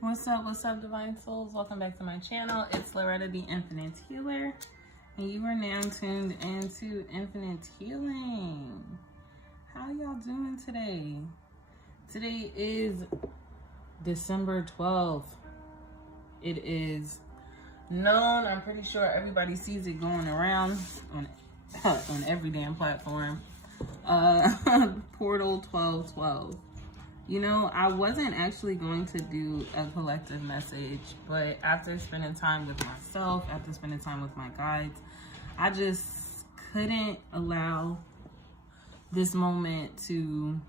What's up, divine souls? Welcome back to my channel. It's Loretta, the Infinite Healer, and you are now tuned into Infinite Healing. How y'all doing today? Today is December 12th. It is known, I'm pretty sure everybody sees it going around on every damn platform. Portal 1212. You know, I wasn't actually going to do a collective message, but after spending time with myself, after spending time with my guides, I just couldn't allow this moment to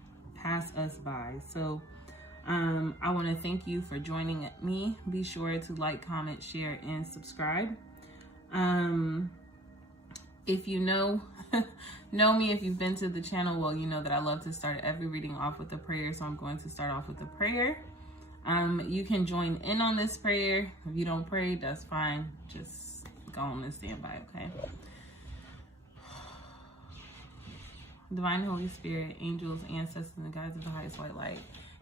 pass us by. So I want to thank you for joining me. Be sure to like, comment, share, and subscribe. If you know me, if you've been to the channel, well, you know that I love to start every reading off with a prayer. So I'm going to start off with a prayer. You can join in on this prayer. If you don't pray, that's fine. Just go on and stand by, okay? Divine Holy Spirit, angels, ancestors, and guides of the highest white light,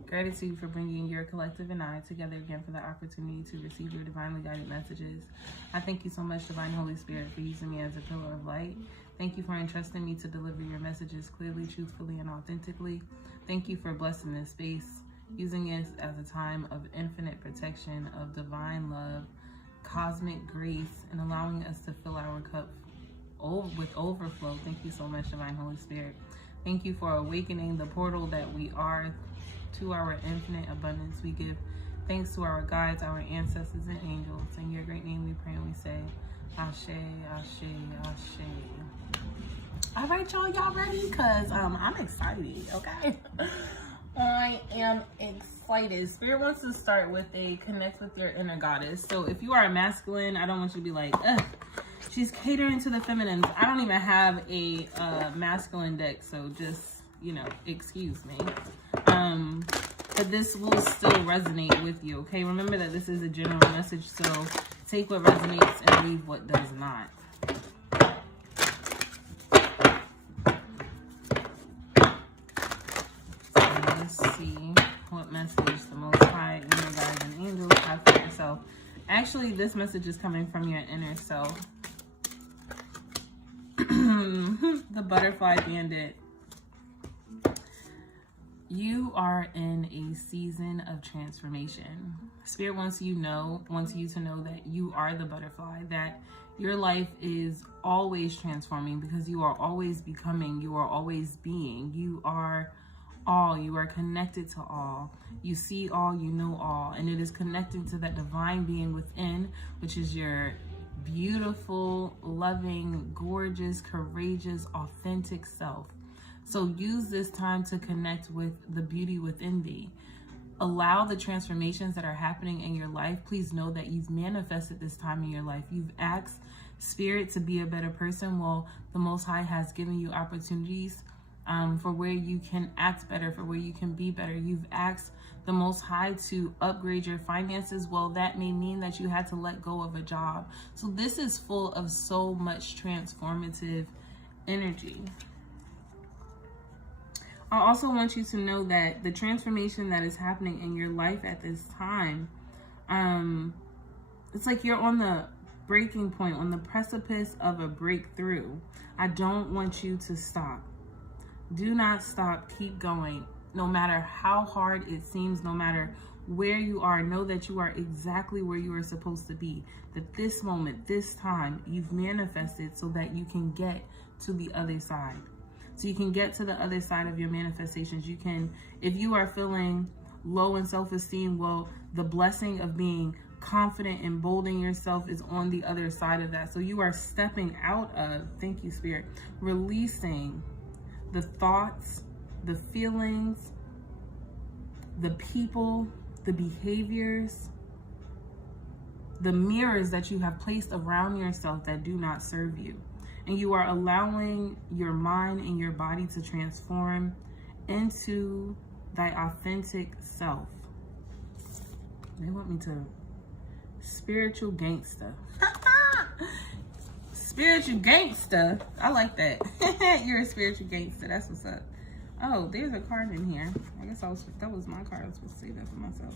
gratitude for bringing your collective and I together again for the opportunity to receive your divinely guided messages. I thank you so much, Divine Holy Spirit, for using me as a pillar of light. Thank you for entrusting me to deliver your messages clearly, truthfully, and authentically. Thank you for blessing this space, using it as a time of infinite protection, of divine love, cosmic grace, and allowing us to fill our cup with overflow. Thank you so much, Divine Holy Spirit. Thank you for awakening the portal that we are to our infinite abundance. We give thanks to our guides, our ancestors, and angels. In your great name we pray and we say, Ashe, Ashe, Ashe. All right, y'all ready? Because I'm excited, okay? I am excited. Spirit wants to start with a connect with your inner goddess. So if you are a masculine, I don't want you to be like, ugh, she's catering to the feminines. I don't even have a masculine deck, so just, you know, excuse me. But this will still resonate with you, okay? Remember that this is a general message, so take what resonates and leave what does not. So let's see what message the Most High, inner guides, and angels have for yourself. Actually, this message is coming from your inner self. The Butterfly Bandit. You are in a season of transformation. Spirit wants you to know that you are the butterfly, that your life is always transforming because you are always becoming, you are always being. You are all, you are connected to all. You see all, you know all, and it is connecting to that divine being within, which is your beautiful, loving, gorgeous, courageous, authentic self. So use this time to connect with the beauty within thee. Allow the transformations that are happening in your life. Please know that you've manifested this time in your life. You've asked Spirit to be a better person. Well, the Most High has given you opportunities for where you can act better, for where you can be better. You've asked the Most High to upgrade your finances. Well, that may mean that you had to let go of a job. So this is full of so much transformative energy. I also want you to know that the transformation that is happening in your life at this time, it's like you're on the breaking point, on the precipice of a breakthrough. I don't want you to stop. Do not stop. Keep going. No matter how hard it seems, no matter where you are, know that you are exactly where you are supposed to be. That this moment, this time, you've manifested so that you can get to the other side. So you can get to the other side of your manifestations. You can, if you are feeling low in self-esteem, well, the blessing of being confident and bold in yourself is on the other side of that. So you are stepping out of, thank you, Spirit, releasing the thoughts, the feelings, the people, the behaviors, the mirrors that you have placed around yourself that do not serve you. And you are allowing your mind and your body to transform into thy authentic self. They want me to spiritual gangster. Spiritual gangster. I like that. You're a spiritual gangster. That's what's up. Oh, there's a card in here. I guess that was my card. I was supposed to say that for myself.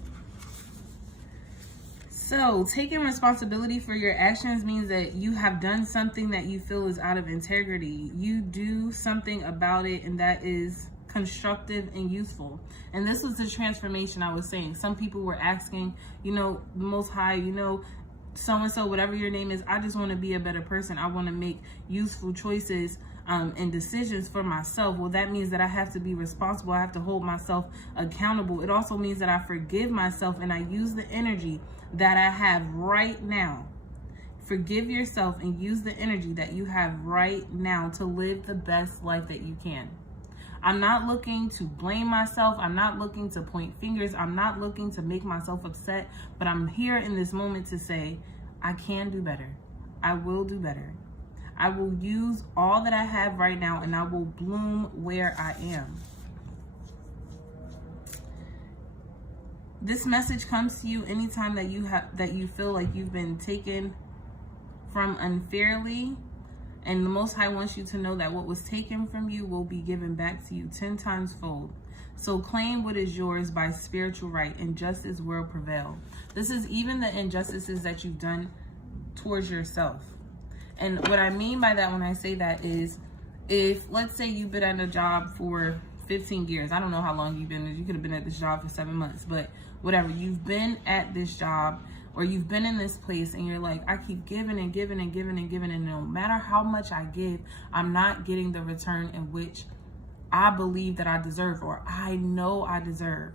So taking responsibility for your actions means that you have done something that you feel is out of integrity. You do something about it, and that is constructive and useful. And this was the transformation I was saying. Some people were asking, you know, the Most High, you know, so-and-so, whatever your name is, I just want to be a better person. I want to make useful choices and decisions for myself. Well, that means that I have to be responsible. I have to hold myself accountable. It also means that I forgive myself and I use the energy that I have right now. Forgive yourself and use the energy that you have right now to live the best life that you can. I'm not looking to blame myself. I'm not looking to point fingers. I'm not looking to make myself upset, but I'm here in this moment to say, I can do better. I will do better. I will use all that I have right now, and I will bloom where I am. This message comes to you anytime that you feel like you've been taken from unfairly, and the Most High wants you to know that what was taken from you will be given back to you 10 times fold. So claim what is yours by spiritual right, and justice will prevail. This is even the injustices that you've done towards yourself. And what I mean by that when I say that is, if let's say you've been at a job for 15 years, I don't know how long you've been, you could have been at this job for 7 months, but whatever, you've been at this job or you've been in this place and you're like, I keep giving and giving and giving and giving, and no matter how much I give, I'm not getting the return in which I believe that I deserve, or I know I deserve.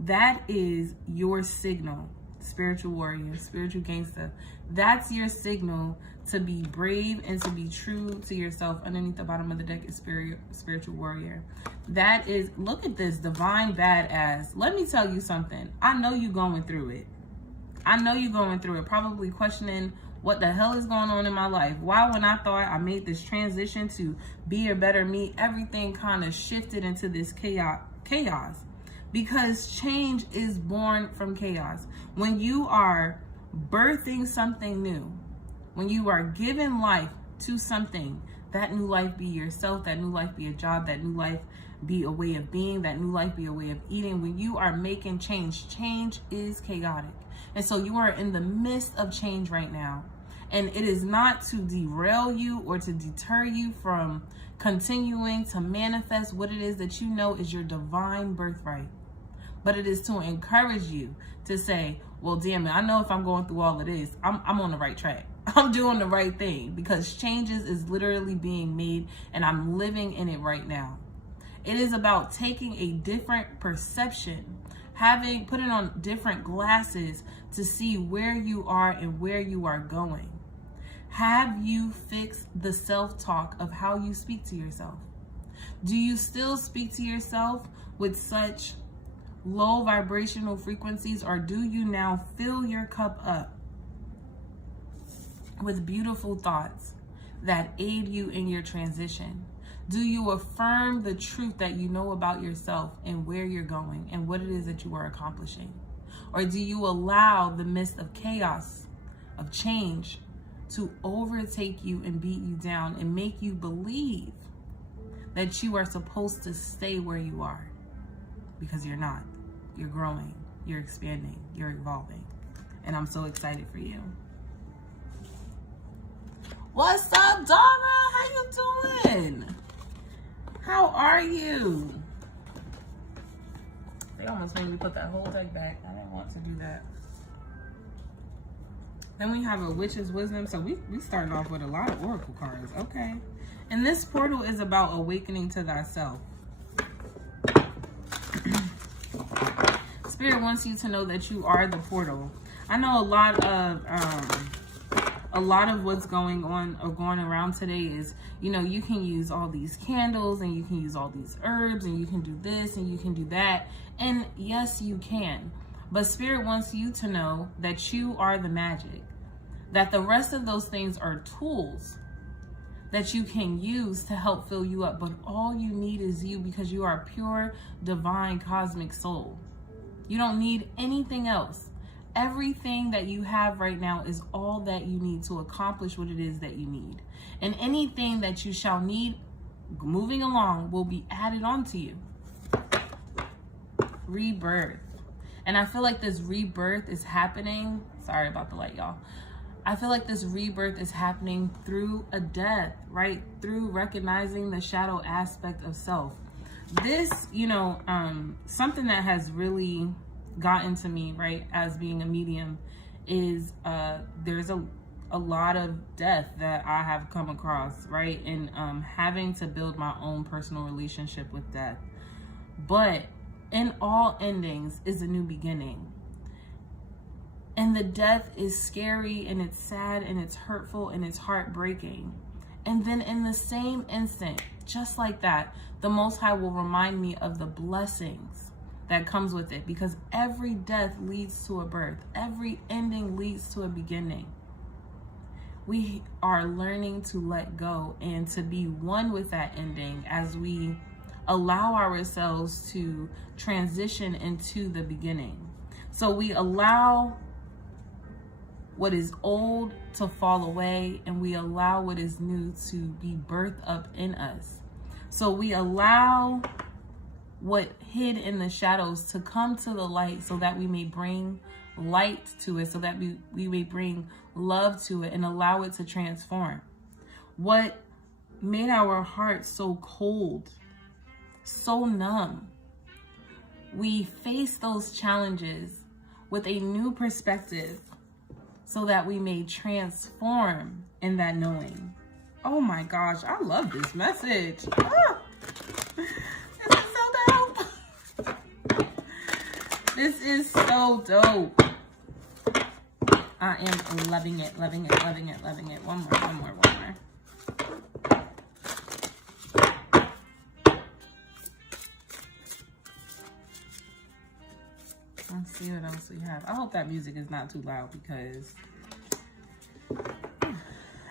That is your signal, spiritual warrior, spiritual gangster. That's your signal to be brave and to be true to yourself. Underneath the bottom of the deck is spiritual warrior. That is, look at this, divine badass. Let me tell you something. I know you going through it. I know you going through it, probably questioning what the hell is going on in my life. Why, when I thought I made this transition to be a better me, everything kind of shifted into this chaos. Because change is born from chaos. When you are birthing something new, when you are giving life to something, that new life be yourself, that new life be a job, that new life be a way of being, that new life be a way of eating. When you are making change, change is chaotic. And so you are in the midst of change right now. And it is not to derail you or to deter you from continuing to manifest what it is that you know is your divine birthright. But it is to encourage you to say, well, damn it, I know if I'm going through all of this, I'm on the right track. I'm doing the right thing, because changes is literally being made and I'm living in it right now. It is about taking a different perception, putting on different glasses to see where you are and where you are going. Have you fixed the self-talk of how you speak to yourself? Do you still speak to yourself with such low vibrational frequencies, or do you now fill your cup up with beautiful thoughts that aid you in your transition? Do you affirm the truth that you know about yourself and where you're going and what it is that you are accomplishing? Or do you allow the mist of chaos, of change, to overtake you and beat you down and make you believe that you are supposed to stay where you are? Because you're not. You're growing, you're expanding, you're evolving. And I'm so excited for you. What's up, Dara? How you doing? How are you? They almost made me put that whole deck back. I didn't want to do that. Then we have a Witch's Wisdom. So we started off with a lot of Oracle cards. Okay. And this portal is about awakening to thyself. Spirit wants you to know that you are the portal. I know a lot of what's going on or going around today is, you know, you can use all these candles and you can use all these herbs and you can do this and you can do that. And yes, you can. But Spirit wants you to know that you are the magic, that the rest of those things are tools that you can use to help fill you up. But all you need is you, because you are a pure, divine, cosmic soul. You don't need anything else. Everything that you have right now is all that you need to accomplish what it is that you need. And anything that you shall need moving along will be added onto you. Rebirth. And I feel like this rebirth is happening. Sorry about the light, y'all. I feel like this rebirth is happening through a death, right? Through recognizing the shadow aspect of self. This, you know, something that has really gotten to me, right, as being a medium, is there's a lot of death that I have come across, right? And having to build my own personal relationship with death. But in all endings is a new beginning. And the death is scary, and it's sad, and it's hurtful, and it's heartbreaking. And then in the same instant, just like that, the Most High will remind me of the blessings that comes with it, because every death leads to a birth. Every ending leads to a beginning. We are learning to let go and to be one with that ending as we allow ourselves to transition into the beginning. So we allow what is old to fall away, and we allow what is new to be birthed up in us. So we allow what hid in the shadows to come to the light, so that we may bring light to it, so that we may bring love to it and allow it to transform. What made our hearts so cold, so numb, we face those challenges with a new perspective, so that we may transform in that knowing. Oh my gosh, I love this message. Ah, this is so dope. This is so dope. I am loving it, loving it, loving it, loving it. One more. Let's see what else we have. I hope that music is not too loud, because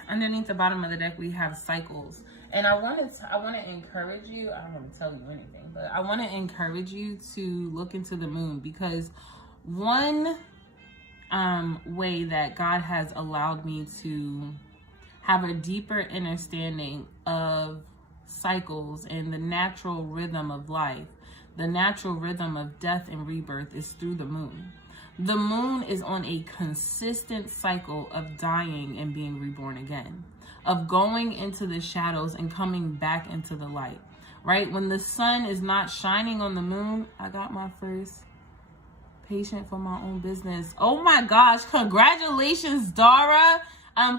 underneath the bottom of the deck we have cycles. And I want to encourage you. I don't want to tell you anything, but I want to encourage you to look into the moon, because one way that God has allowed me to have a deeper understanding of cycles and the natural rhythm of life, the natural rhythm of death and rebirth, is through the moon. The moon is on a consistent cycle of dying and being reborn again, of going into the shadows and coming back into the light, right? When the sun is not shining on the moon, I got my first patient for my own business. Oh my gosh, congratulations, Dara.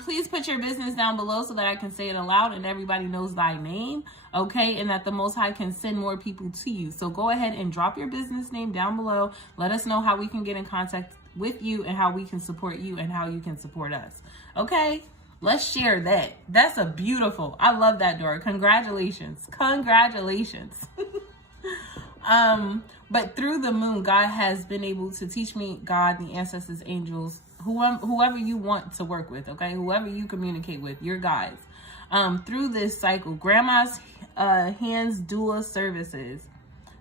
Please put your business down below so that I can say it aloud and everybody knows thy name, okay? And that the Most High can send more people to you. So go ahead and drop your business name down below. Let us know how we can get in contact with you and how we can support you and how you can support us, okay? Let's share that. That's a beautiful, I love that, Dora. Congratulations. But through the moon, God has been able to teach me, God, the ancestors, angels, whoever you want to work with, okay? Whoever you communicate with, your guides. Through this cycle, Grandma's Hands Doula Services.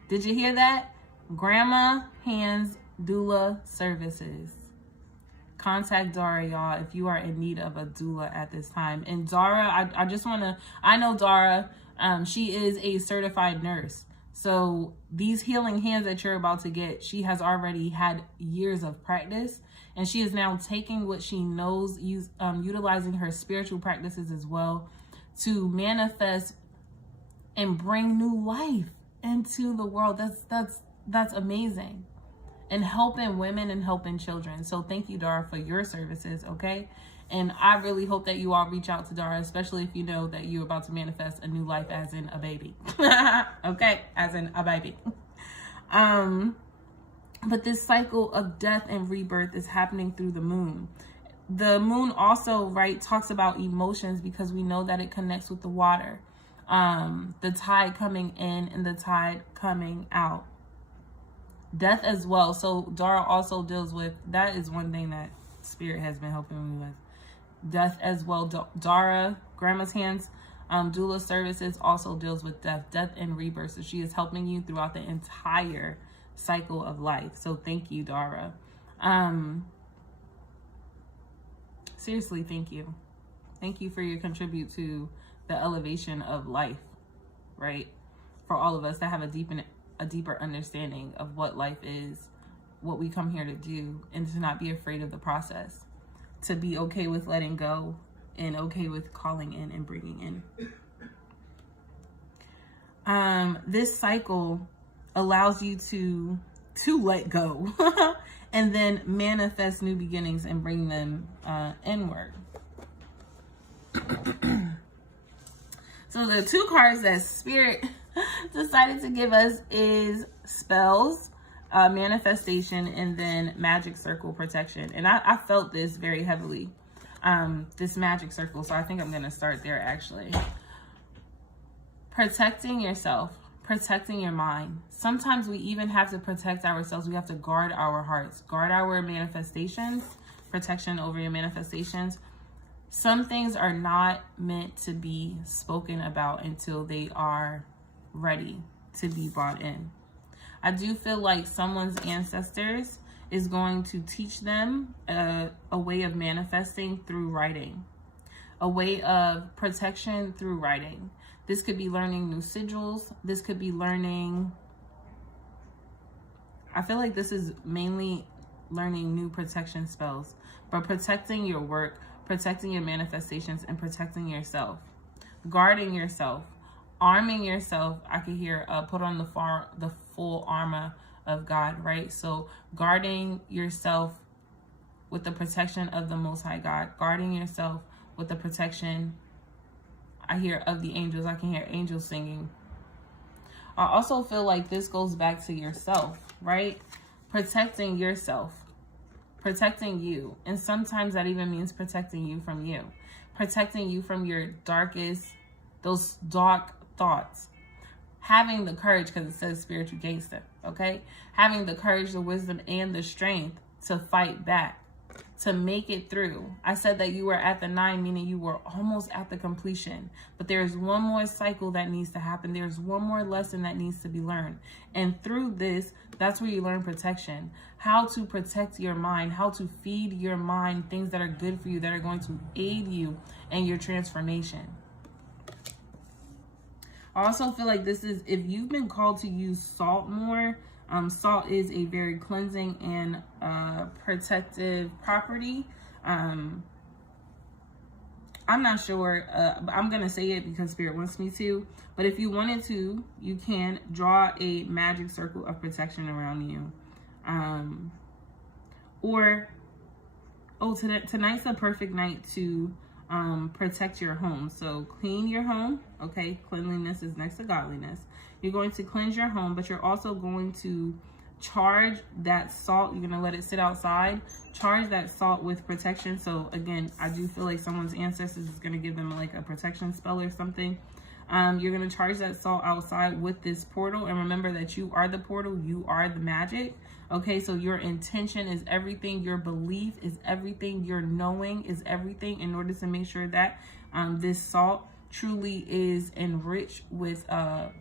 Did you hear that? Grandma Hands Doula Services. Contact Dara, y'all, if you are in need of a doula at this time. And Dara, I know Dara, she is a certified nurse. So these healing hands that you're about to get, she has already had years of practice, and she is now taking what she knows, utilizing her spiritual practices as well, to manifest and bring new life into the world. That's amazing. And helping women and helping children. So thank you, Dara, for your services, okay? And I really hope that you all reach out to Dara, especially if you know that you're about to manifest a new life, as in a baby. Okay, as in a baby. But this cycle of death and rebirth is happening through the moon. The moon also, right, talks about emotions, because we know that it connects with the water. The tide coming in and the tide coming out. Death as well. So Dara also deals with, that is one thing that Spirit has been helping me with. Death as well. Dara, Grandma's Hands Doula Services, also deals with death and rebirth. So she is helping you throughout the entire cycle of life. So thank you, Dara. Seriously, thank you. Thank you for your contribute to the elevation of life, right? For all of us to have a deeper understanding of what life is what we come here to do, and to not be afraid of the process, to be okay with letting go and okay with calling in and bringing in. This cycle allows you to let go and then manifest new beginnings and bring them inward. So the two cards that Spirit decided to give us is spells, manifestation, and then magic circle, protection. And I felt this very heavily, this magic circle. So I think I'm going to start there actually. Protecting yourself, protecting your mind. Sometimes we even have to protect ourselves. We have to guard our hearts, guard our manifestations, protection over your manifestations. Some things are not meant to be spoken about until they are ready to be brought in. I do feel like someone's ancestors is going to teach them a way of manifesting through writing, a way of protection through writing. This could be learning new sigils. This could be learning, I feel like this is mainly learning new protection spells, but protecting your work, protecting your manifestations, and protecting yourself, guarding yourself, arming yourself. I could hear put on the full armor of God, right? So guarding yourself with the protection of the Most High God, guarding yourself with the protection, I hear, of the angels. I can hear angels singing. I also feel like this goes back to yourself, right? Protecting yourself, protecting you. And sometimes that even means protecting you from you, protecting you from your darkest, those dark thoughts. Having the courage, because it says spiritual gangster, okay? Having the courage, the wisdom, and the strength to fight back, to make it through. I said that you were at the 9, meaning you were almost at the completion. But there's one more cycle that needs to happen. There's one more lesson that needs to be learned. And through this, that's where you learn protection. How to protect your mind, how to feed your mind things that are good for you, that are going to aid you in your transformation. I also feel like this is, if you've been called to use salt more, salt is a very cleansing and protective property. I'm not sure, but I'm going to say it because Spirit wants me to. But if you wanted to, you can draw a magic circle of protection around you. Tonight's a perfect night to protect your home. So clean your home. Okay, cleanliness is next to godliness. You're going to cleanse your home, but you're also going to charge that salt. You're going to let it sit outside. Charge that salt with protection. So again, I do feel like someone's ancestors is going to give them like a protection spell or something. You're going to charge that salt outside with this portal. And remember that you are the portal. You are the magic. Okay, so your intention is everything. Your belief is everything. Your knowing is everything, in order to make sure that this salt truly is enriched with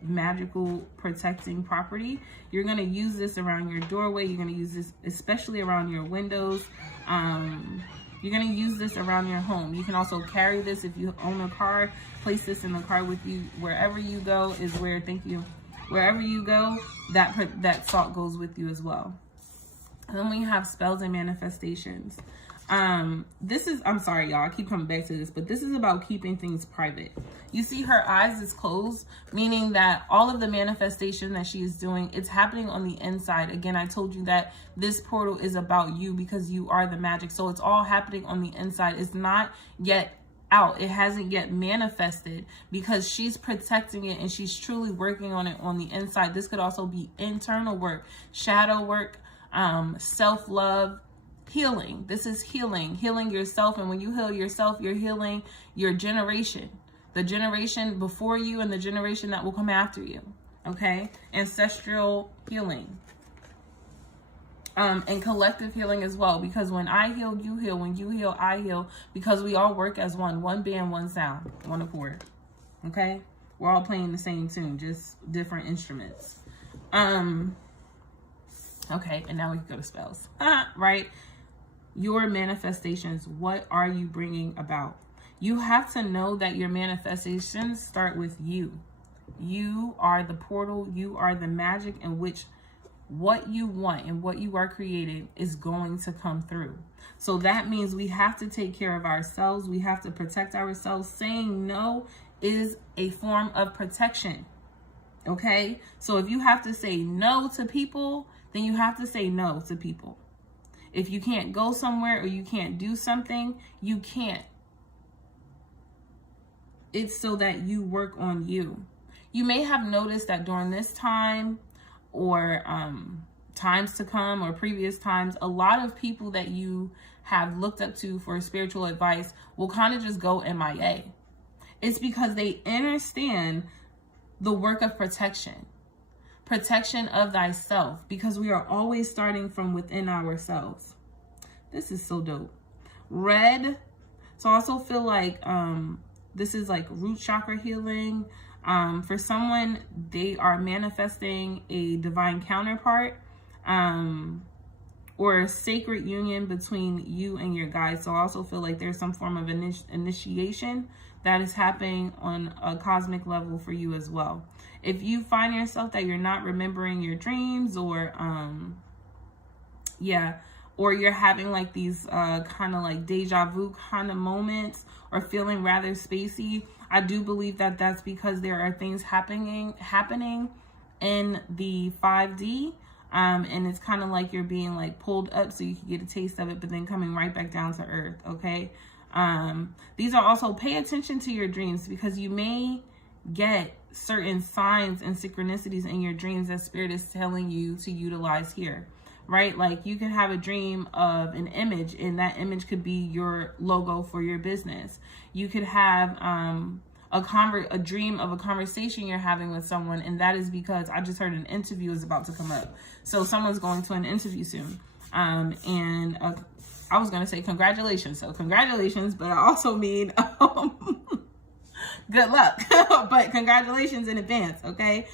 magical protecting property. You're going to use this around your doorway. You're going to use this especially around your windows. You're going to use this around your home. You can also carry this if you own a car. Place this in the car with you. Wherever you go is where, thank you. Wherever you go, that salt goes with you as well. And then we have spells and manifestations. This is, I'm sorry, y'all, I keep coming back to this, but this is about keeping things private. You see her eyes is closed, meaning that all of the manifestation that she is doing, it's happening on the inside. Again, I told you that this portal is about you because you are the magic. So it's all happening on the inside. It's not yet out. It hasn't yet manifested because she's protecting it and she's truly working on it on the inside. This could also be internal work, shadow work, self-love, healing. This is healing yourself. And when you heal yourself, you're healing your generation, the generation before you and the generation that will come after you. Okay. Ancestral healing. And collective healing as well, because when I heal, you heal. When you heal, I heal, because we all work as one band, one sound, one accord. Okay. We're all playing the same tune, just different instruments. Okay. And now we can go to spells, right? Your manifestations. What are you bringing about? You have to know that your manifestations start with you. You are the portal. You are the magic in which what you want and what you are creating is going to come through. So that means we have to take care of ourselves. We have to protect ourselves. Saying no is a form of protection. Okay? So if you have to say no to people, then you have to say no to people. If you can't go somewhere or you can't do something, you can't. It's so that you work on you. You may have noticed that during this time or times to come or previous times, a lot of people that you have looked up to for spiritual advice will kind of just go MIA. It's because they understand the work of protection of thyself, because we are always starting from within ourselves. This is so dope. Red. So I also feel like this is like root chakra healing. For someone, they are manifesting a divine counterpart or a sacred union between you and your guides. So I also feel like there's some form of initiation that is happening on a cosmic level for you as well. If you find yourself that you're not remembering your dreams or or you're having like these kind of like deja vu kind of moments or feeling rather spacey, I do believe that that's because there are things happening in the 5D. And it's kind of like you're being like pulled up so you can get a taste of it, but then coming right back down to earth. Okay. These are also, pay attention to your dreams, because you may get certain signs and synchronicities in your dreams that Spirit is telling you to utilize here, right? Like you can have a dream of an image, and that image could be your logo for your business. You could have a dream of a conversation you're having with someone, and that is because I just heard an interview is about to come up. So someone's going to an interview soon. I was going to say congratulations. So congratulations, but I also mean good luck. But congratulations in advance, okay?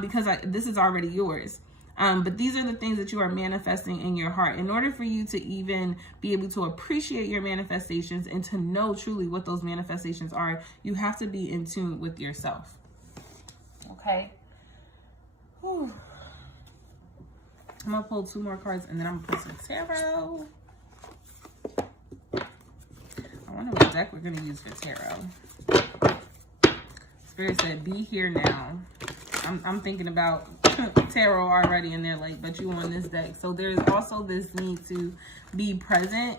Because this is already yours. But these are the things that you are manifesting in your heart. In order for you to even be able to appreciate your manifestations and to know truly what those manifestations are, you have to be in tune with yourself. Okay? Whew. I'm going to pull 2 more cards, and then I'm going to put some tarot. I wonder what deck we're going to use for tarot. Spirit said, be here now. I'm thinking about tarot already, and they're like, but you on this deck. So there's also this need to be present.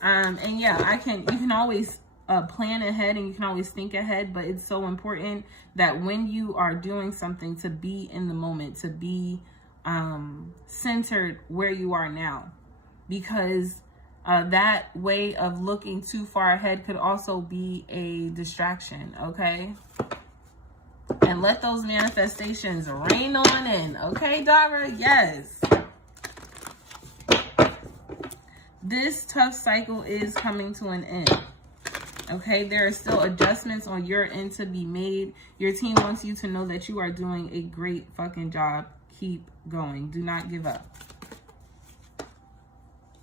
And yeah, you can always plan ahead, and you can always think ahead, but it's so important that when you are doing something, to be in the moment, to be centered where you are now, because that way of looking too far ahead could also be a distraction. Okay. And let those manifestations rain on in. Okay, Dara? Yes. This tough cycle is coming to an end. Okay, there are still adjustments on your end to be made. Your team wants you to know that you are doing a great fucking job. Keep going. Do not give up.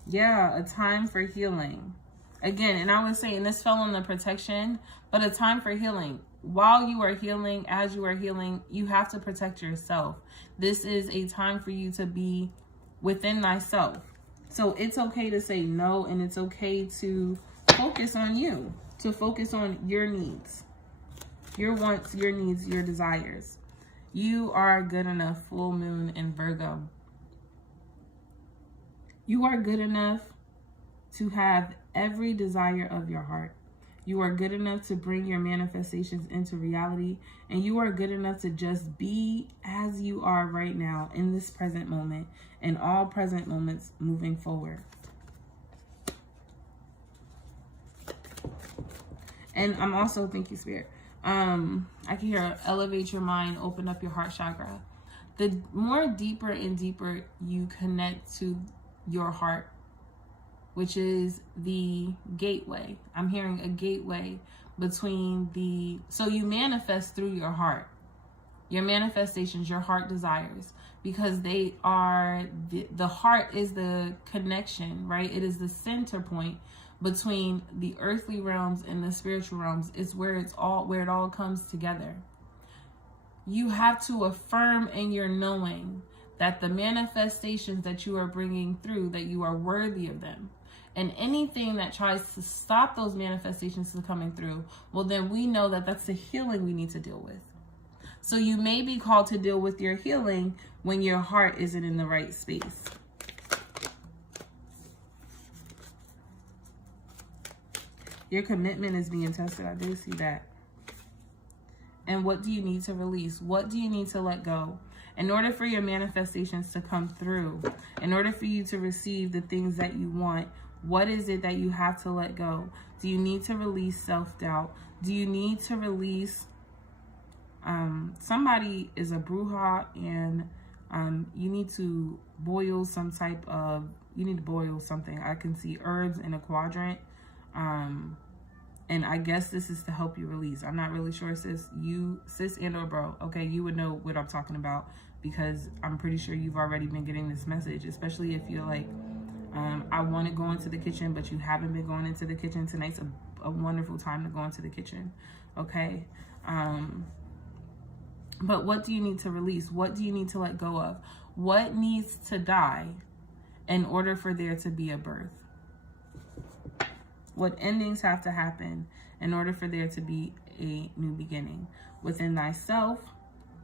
Yeah, a time for healing. Again, and I was saying this fell on the protection, but a time for healing. While you are healing, as you are healing, you have to protect yourself. This is a time for you to be within thyself. So it's okay to say no, and it's okay to focus on you, to focus on your needs, your wants, your needs, your desires. You are good enough, full moon in Virgo. You are good enough to have every desire of your heart. You are good enough to bring your manifestations into reality, and you are good enough to just be as you are right now in this present moment and all present moments moving forward. And I'm also, thank you, Spirit. I can hear elevate your mind, open up your heart chakra. The more deeper and deeper you connect to your heart, which is the gateway. I'm hearing a gateway between so you manifest through your heart. Your manifestations, your heart desires, because they are, the heart is the connection, right? It is the center point between the earthly realms and the spiritual realms. It's where it all comes together. You have to affirm in your knowing that the manifestations that you are bringing through, that you are worthy of them. And anything that tries to stop those manifestations from coming through, well, then we know that that's the healing we need to deal with. So you may be called to deal with your healing when your heart isn't in the right space. Your commitment is being tested. I do see that. And what do you need to release? What do you need to let go? In order for your manifestations to come through, in order for you to receive the things that you want, what is it that you have to let go? Do you need to release self-doubt? Do you need to release, somebody is a bruja and you need to boil some type of, you need to boil something. I can see herbs in a quadrant. And I guess this is to help you release. I'm not really sure, sis and or bro. Okay, you would know what I'm talking about because I'm pretty sure you've already been getting this message, especially if you're like, I want to go into the kitchen, but you haven't been going into the kitchen. Tonight's a wonderful time to go into the kitchen. Okay. But what do you need to release? What do you need to let go of? What needs to die in order for there to be a birth? What endings have to happen in order for there to be a new beginning within thyself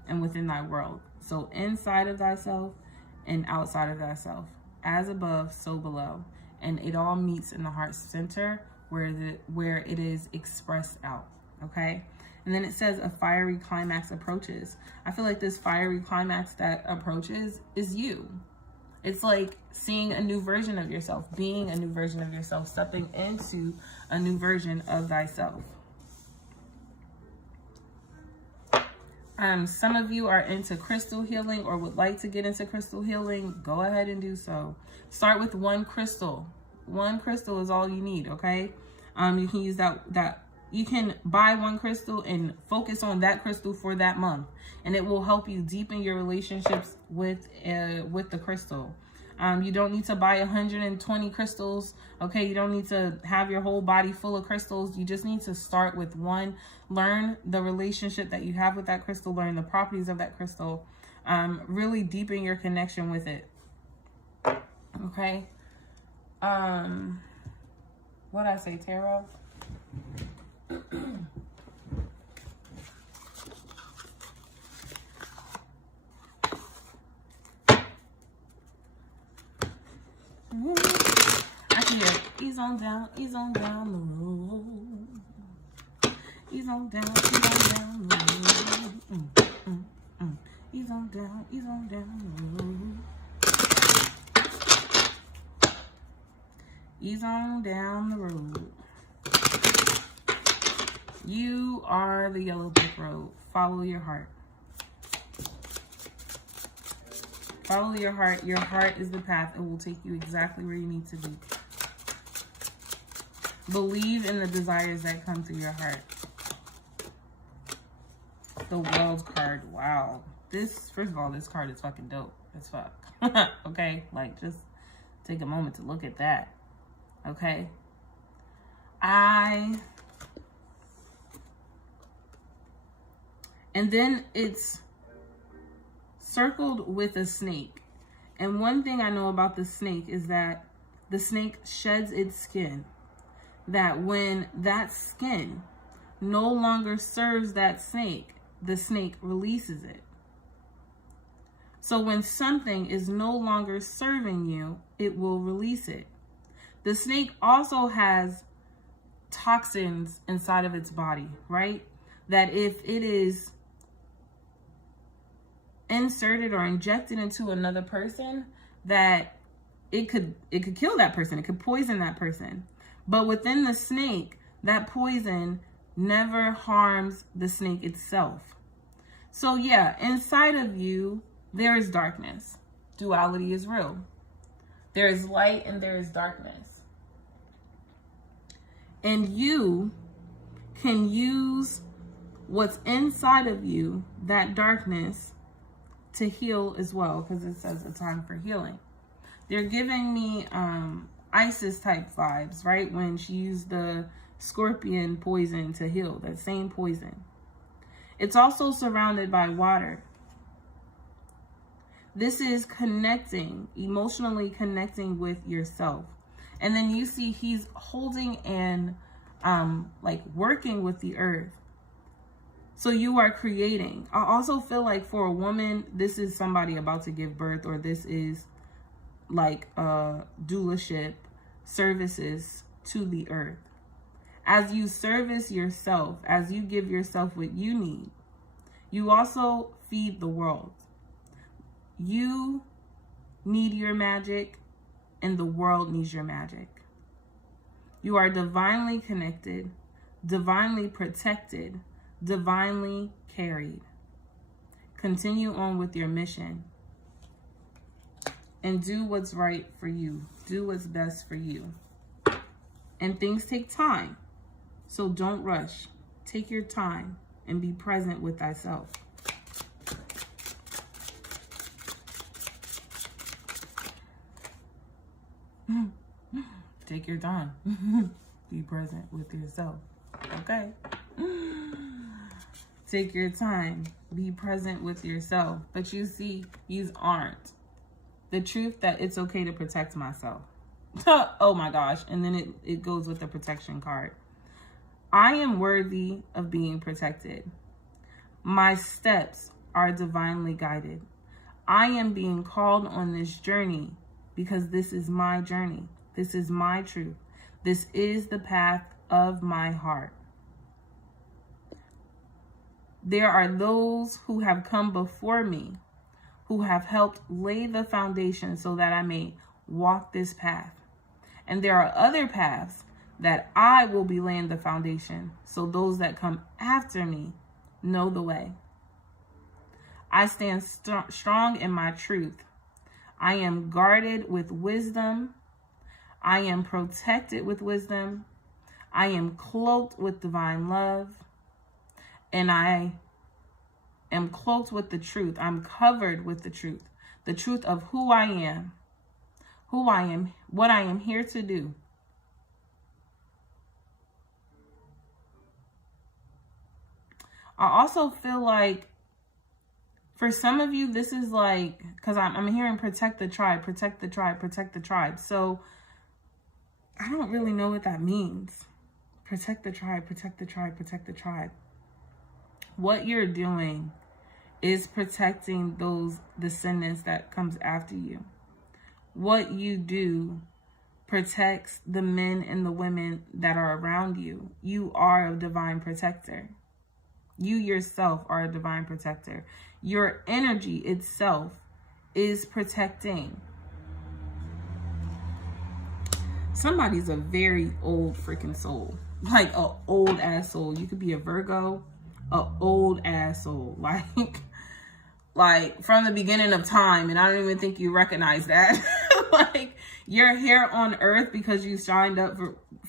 and within thy world? So inside of thyself and outside of thyself, as above, so below. And it all meets in the heart center where it is expressed out. Okay. And then it says a fiery climax approaches. I feel like this fiery climax that approaches is you. It's like seeing a new version of yourself, being a new version of yourself, stepping into a new version of thyself. Some of you are into crystal healing or would like to get into crystal healing. Go ahead and do so. Start with one crystal. One crystal is all you need, okay? You can use that. You can buy one crystal and focus on that crystal for that month. And it will help you deepen your relationships with the crystal. You don't need to buy 120 crystals. Okay, you don't need to have your whole body full of crystals. You just need to start with one. Learn the relationship that you have with that crystal. Learn the properties of that crystal. Really deepen your connection with it. Okay. What did I say, tarot? I can hear ease on down the road. Ease on down the road. Ease on down the road. Ease on down the road. You are the yellow brick road. Follow your heart. Follow your heart. Your heart is the path. It will take you exactly where you need to be. Believe in the desires that come through your heart. The World card. Wow. First of all, this card is fucking dope as fuck. Okay? Like, just take a moment to look at that. Okay? And then it's circled with a snake. And one thing I know about the snake is that the snake sheds its skin. That when that skin no longer serves that snake, the snake releases it. So when something is no longer serving you, it will release it. The snake also has toxins inside of its body, right? That if it is inserted or injected into another person, that it could kill that person. It could poison that person. But within the snake, that poison never harms the snake itself. So yeah, inside of you, there is darkness. Duality is real. There is light and there is darkness. And you can use what's inside of you, that darkness, to heal as well, because it says a time for healing. They're giving me Isis type vibes, right? When she used the scorpion poison to heal, that same poison. It's also surrounded by water. This is connecting, emotionally connecting with yourself. And then you see he's holding and like working with the earth. So you are creating. I also feel like for a woman, this is somebody about to give birth, or this is like doulaship services to the earth. As you service yourself, as you give yourself what you need, you also feed the world. You need your magic, and the world needs your magic. You are divinely connected, divinely protected, divinely carried. Continue on with your mission and do what's right for you. Do what's best for you. And things take time, so don't rush. Take your time and be present with thyself. Take your time. Be present with yourself. Okay? Take your time. Be present with yourself. But you see, you aren't. The truth that it's okay to protect myself. Oh my gosh. And then it goes with the protection card. I am worthy of being protected. My steps are divinely guided. I am being called on this journey because this is my journey. This is my truth. This is the path of my heart. There are those who have come before me, who have helped lay the foundation so that I may walk this path. And there are other paths that I will be laying the foundation, so those that come after me know the way. I stand strong in my truth. I am guarded with wisdom. I am protected with wisdom. I am cloaked with divine love. And I am cloaked with the truth. I'm covered with the truth of who I am, what I am here to do. I also feel like for some of you, this is like, because I'm hearing protect the tribe, protect the tribe, protect the tribe. So I don't really know what that means. Protect the tribe, protect the tribe, protect the tribe. What you're doing is protecting those descendants that comes after you. What you do protects the men and the women that are around you. You are a divine protector. You yourself are a divine protector. Your energy itself is protecting. Somebody's a very old freaking soul. Like an old ass soul. You could be a Virgo, an old ass soul. Like from the beginning of time. And I don't even think you recognize that. Like you're here on earth because you signed up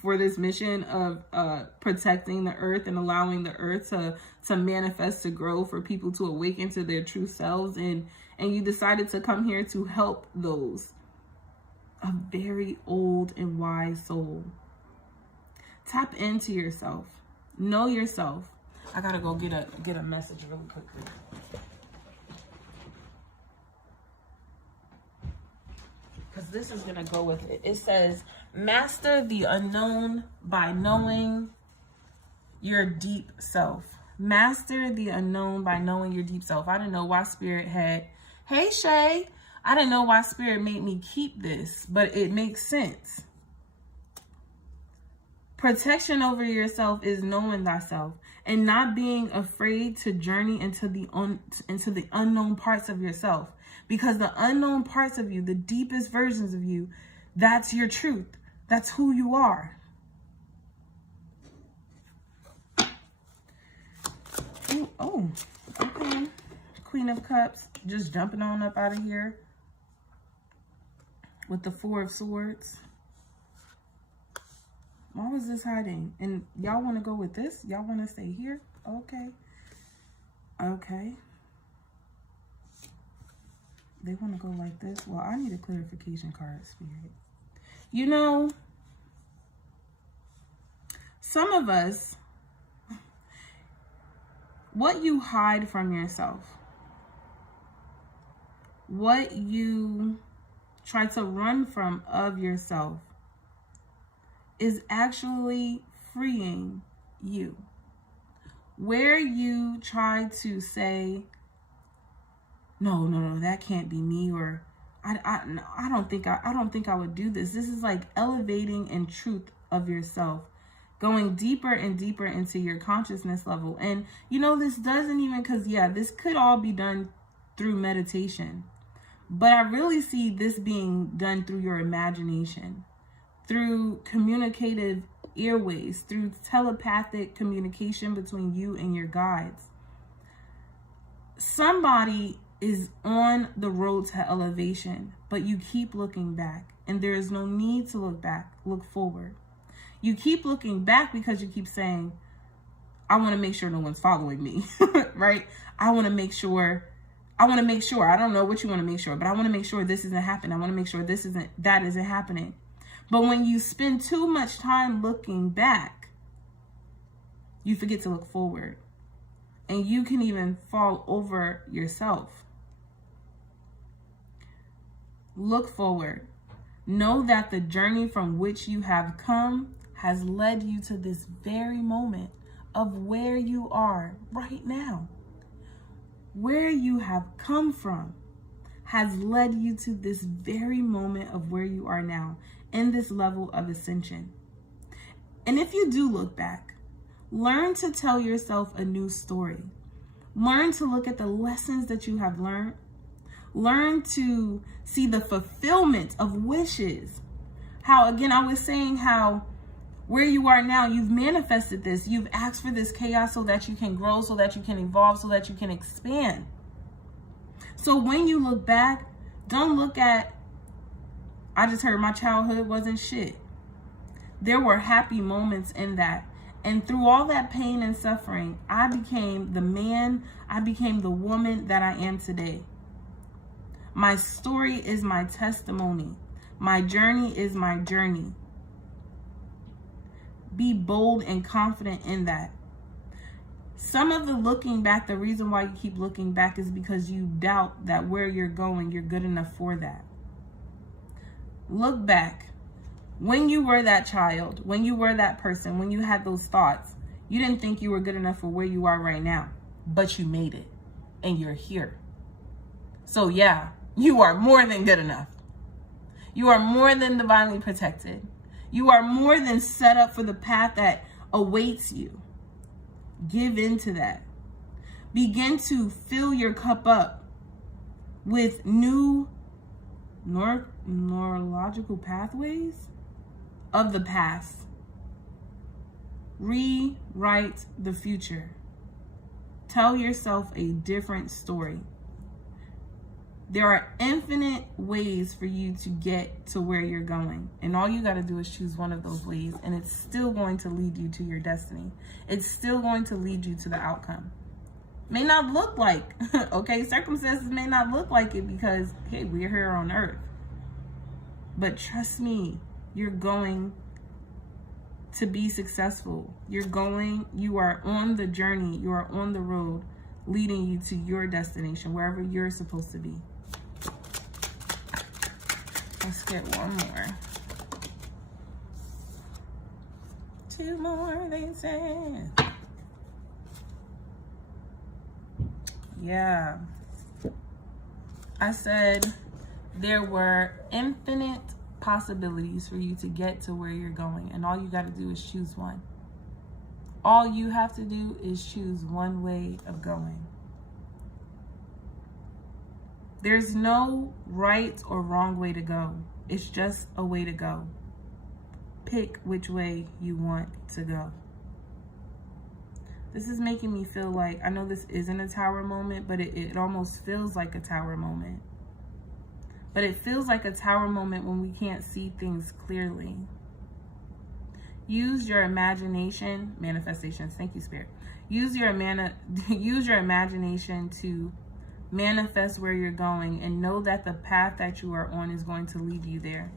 for this mission of protecting the earth and allowing the earth to manifest, to grow, for people to awaken to their true selves. And you decided to come here to help those. A very old and wise soul. Tap into yourself. Know yourself. I gotta go get a message really quickly. Because this is gonna go with it. It says, master the unknown by knowing your deep self. Master the unknown by knowing your deep self. I didn't know why Spirit had, hey Shay, I didn't know why Spirit made me keep this, but it makes sense. Protection over yourself is knowing thyself and not being afraid to journey into the unknown parts of yourself. Because the unknown parts of you, the deepest versions of you, that's your truth. That's who you are. Ooh, oh, okay. Queen of Cups, just jumping on up out of here with the Four of Swords. Why was this hiding? And y'all want to go with this? Y'all want to stay here? Okay. Okay. They want to go like this. Well, I need a clarification card, Spirit. You know, some of us, what you hide from yourself, what you try to run from of yourself is actually freeing you. Where you try to say, no, that can't be me, or I don't think I would do this. This is like elevating in truth of yourself, going deeper and deeper into your consciousness level. And this doesn't even, because this could all be done through meditation, but I really see this being done through your imagination, through communicative airways, through telepathic communication between you and your guides. Somebody is on the road to elevation, but you keep looking back, and there is no need to look back. Look forward. You keep looking back because you keep saying, I want to make sure no one's following me, right? I want to make sure, I don't know what you want to make sure, but I want to make sure this isn't happening. I want to make sure that isn't happening. But when you spend too much time looking back, you forget to look forward, and you can even fall over yourself. Look forward. Know that the journey from which you have come has led you to this very moment of where you are right now. Where you have come from has led you to this very moment of where you are now in this level of ascension. And if you do look back, learn to tell yourself a new story. Learn to look at the lessons that you have learned. Learn to see the fulfillment of wishes. How, again, I was saying how where you are now, you've manifested this. You've asked for this chaos so that you can grow, so that you can evolve, so that you can expand. So when you look back, don't look at, I just heard my childhood wasn't shit. There were happy moments in that. And through all that pain and suffering, I became the man, I became the woman that I am today. My story is my testimony. My journey is my journey. Be bold and confident in that. Some of the looking back, the reason why you keep looking back is because you doubt that where you're going, you're good enough for that. Look back. When you were that child, when you were that person, when you had those thoughts, you didn't think you were good enough for where you are right now, but you made it and you're here. So you are more than good enough. You are more than divinely protected. You are more than set up for the path that awaits you. Give into that. Begin to fill your cup up with new neurological pathways of the past. Rewrite the future. Tell yourself a different story. There are infinite ways for you to get to where you're going. And all you got to do is choose one of those ways. And it's still going to lead you to your destiny. It's still going to lead you to the outcome. May not look like, okay, circumstances may not look like it because, hey, we're here on earth. But trust me, you're going to be successful. You are on the journey. You are on the road leading you to your destination, wherever you're supposed to be. Let's get one more. Two more, they said. Yeah. I said there were infinite possibilities for you to get to where you're going, and all you got to do is choose one. All you have to do is choose one way of going. There's no right or wrong way to go. It's just a way to go. Pick which way you want to go. This is making me feel like, I know this isn't a tower moment, but it almost feels like a tower moment. But it feels like a tower moment when we can't see things clearly. Use your imagination, manifestations, thank you, Spirit. Use your imagination to manifest where you're going, and know that the path that you are on is going to lead you there.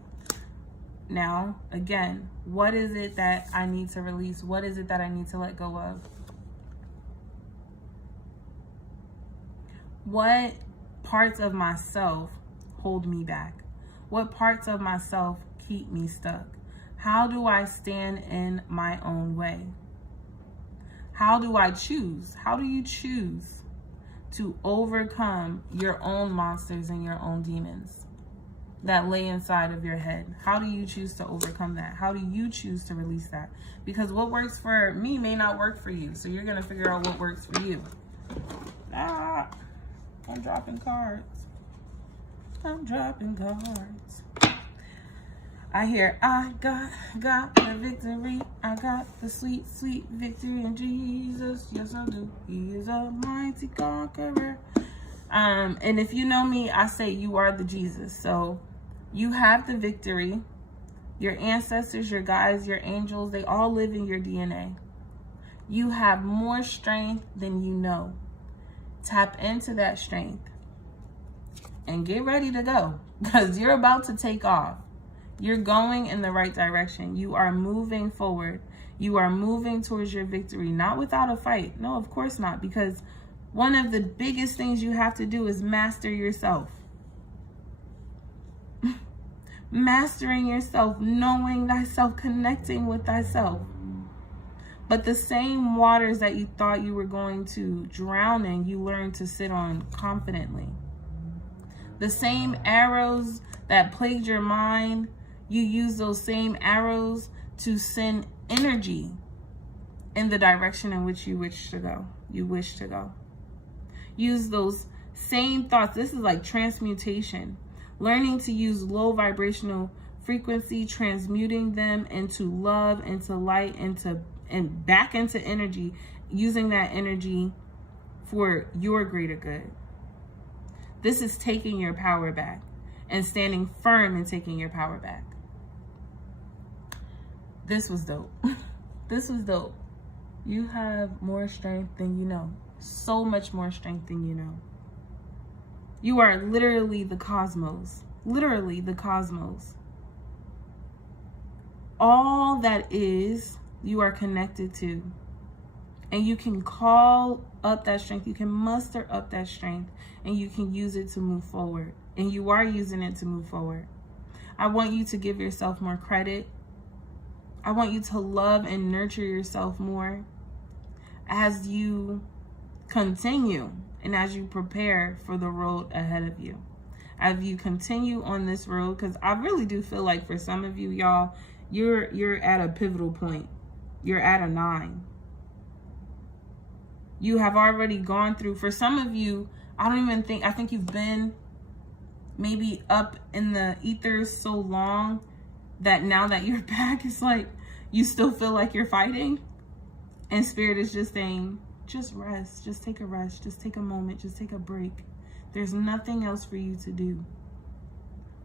Now, again, what is it that I need to release? What is it that I need to let go of? What parts of myself hold me back? What parts of myself keep me stuck? How do I stand in my own way? How do I choose? How do you choose to overcome your own monsters and your own demons that lay inside of your head? How do you choose to overcome that? How do you choose to release that? Because what works for me may not work for you. So you're going to figure out what works for you. I'm dropping cards. I'm dropping cards. I hear, I got the victory. I got the sweet, sweet victory in Jesus. Yes, I do. He is a mighty conqueror. And if you know me, I say you are the Jesus. So you have the victory. Your ancestors, your guides, your angels, they all live in your DNA. You have more strength than you know. Tap into that strength and get ready to go, because you're about to take off. You're going in the right direction. You are moving forward. You are moving towards your victory, not without a fight. No, of course not, because one of the biggest things you have to do is master yourself. Mastering yourself, knowing thyself, connecting with thyself. But the same waters that you thought you were going to drown in, you learned to sit on confidently. The same arrows that plagued your mind, you use those same arrows to send energy in the direction in which you wish to go. Use those same thoughts. This is like transmutation. Learning to use low vibrational frequency, transmuting them into love, into light, and back into energy, using that energy for your greater good. This is taking your power back and standing firm and taking your power back. This was dope. This was dope. You have more strength than you know. So much more strength than you know. You are literally the cosmos. Literally the cosmos. All that is, you are connected to. And you can call up that strength. You can muster up that strength. And you can use it to move forward. And you are using it to move forward. I want you to give yourself more credit. I want you to love and nurture yourself more as you continue and as you prepare for the road ahead of you. As you continue on this road, because I really do feel like for some of you, y'all, you're at a pivotal point. You're at a 9. You have already gone through, for some of you, I think you've been maybe up in the ethers so long that now that you're back, it's like you still feel like you're fighting. And Spirit is just saying, just rest, just take a rest, just take a moment, just take a break. There's nothing else for you to do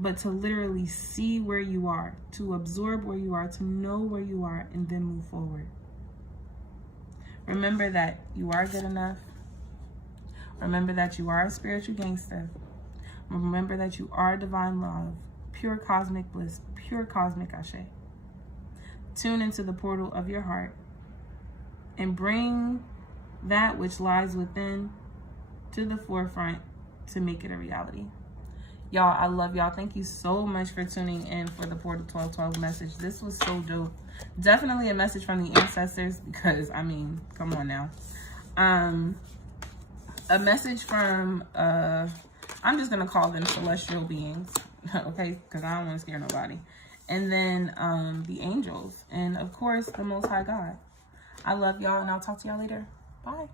but to literally see where you are, to absorb where you are, to know where you are, and then move forward. Remember that you are good enough. Remember that you are a spiritual gangster. Remember that you are divine love, pure cosmic bliss, pure cosmic ashe. Tune into the portal of your heart and bring that which lies within to the forefront to make it a reality. Y'all, I love y'all. Thank you so much for tuning in for the Portal 1212 message. This was so dope. Definitely a message from the ancestors because, I mean, come on now. A message from, I'm just going to call them celestial beings, okay? Because I don't want to scare nobody. And then the angels. And, of course, the Most High God. I love y'all, and I'll talk to y'all later. Bye.